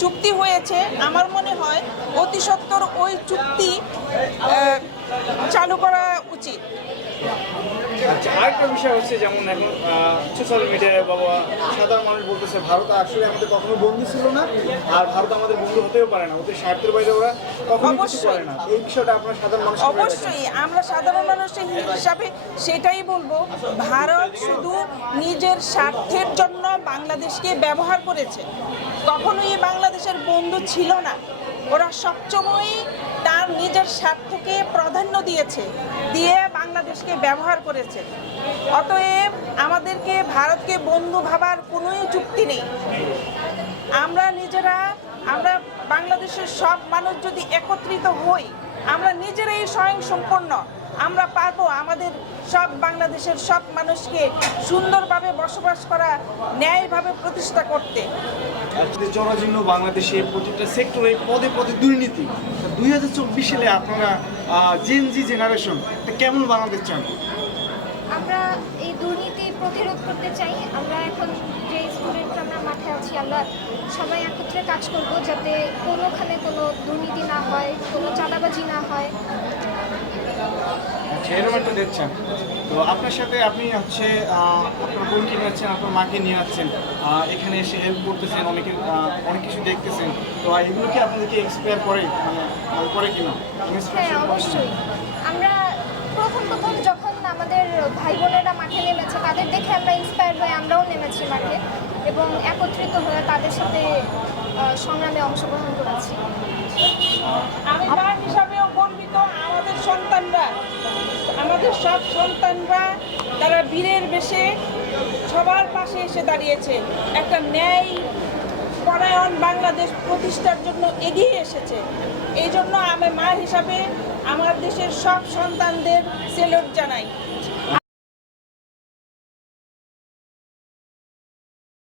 চুক্তি হয়েছে। আমার মনে হয় অতি সত্বর ওই চুক্তি চালু করা উচিত। আচ্ছা, আরেকটা বিষয় হচ্ছে যেমন এখন সোশ্যাল মিডিয়ায় বাবা সাধারণ মানুষ বলতেছে ভারত আসলে আমাদের কখনো বন্ধু ছিল না, আর ভারত আমাদের বন্ধু হতেও পারে না, ওদের স্বার্থের বাইরে ওরা কখনো কিছু করে না। এই বিষয়টা আপনার সাধারণ মানুষ অবশ্যই আমরা সাধারণ মানুষের হিসাবে সেটাই বলবো, ভারত শুধু নিজের স্বার্থের জন্য বাংলাদেশকে ব্যবহার করেছে, কখনোই বাংলাদেশের বন্ধু ছিল না। ওরা সবসময়ই তার নিজের স্বার্থকে প্রাধান্য দিয়ে বাংলাদেশকে ব্যবহার করেছে। অতএব আমাদেরকে ভারতকে বন্ধু ভাবার কোনোই যুক্তি নেই। আমরা বাংলাদেশের সব মানুষ যদি একত্রিত হই, আমরা নিজেরাই স্বয়ংসম্পূর্ণ, আমরা পারবো আমাদের সব বাংলাদেশের সব মানুষকে সুন্দরভাবে বসবাস করা, ন্যায়ভাবে প্রতিষ্ঠা করতে। জরাজীর্ণ বাংলাদেশে প্রতিটা সেক্টরে পদে পদে দুর্নীতি। 2024 সালে আপনারা জেনজি জেনারেশন কেমন বাংলাদেশ চান? আমরা এই দুর্নীতি প্রতিরোধ করতে চাই। আমরা এখন যে স্টুডেন্টরা আমরা মাঠে আছি, আমরা সবাই একত্রে কাজ করব যাতে কোনোখানে কোনো দুর্নীতি না হয়, কোনো চাঁদাবাজি না হয়। আচ্ছা, এরকম একটা দেখছেন তো আপনার সাথে আপনি হচ্ছে আপনার বোনকে নিয়ে যাচ্ছেন, আপনার মাকে নিয়ে যাচ্ছেন, এখানে এসে হেল্প করতেছেন, অনেক কিছু দেখতেছেন, তো এগুলো কি আপনাদেরকে এক্সপায়ার করে করে কিনা? হ্যাঁ, অবশ্যই। আমরা প্রথম যখন আমাদের ভাই বোনেরা মাঠে নেমেছে তাদের দেখে আমরা ইন্সপায়ার হয়ে আমরাও নেমেছি মাঠে এবং একত্রিত হয়ে তাদের সাথে সংগ্রামে অংশগ্রহণ করেছি। আমি মা হিসাবেও গর্বিত, আমাদের সব সন্তানরা তারা বীরের বেশে সবার পাশে এসে দাঁড়িয়েছে, একটা ন্যায় পরায়ণ বাংলাদেশ প্রতিষ্ঠার জন্য এগিয়ে এসেছে। এই জন্য আমি মা হিসাবে আমার দেশের সব সন্তানদের সেলুট জানাই।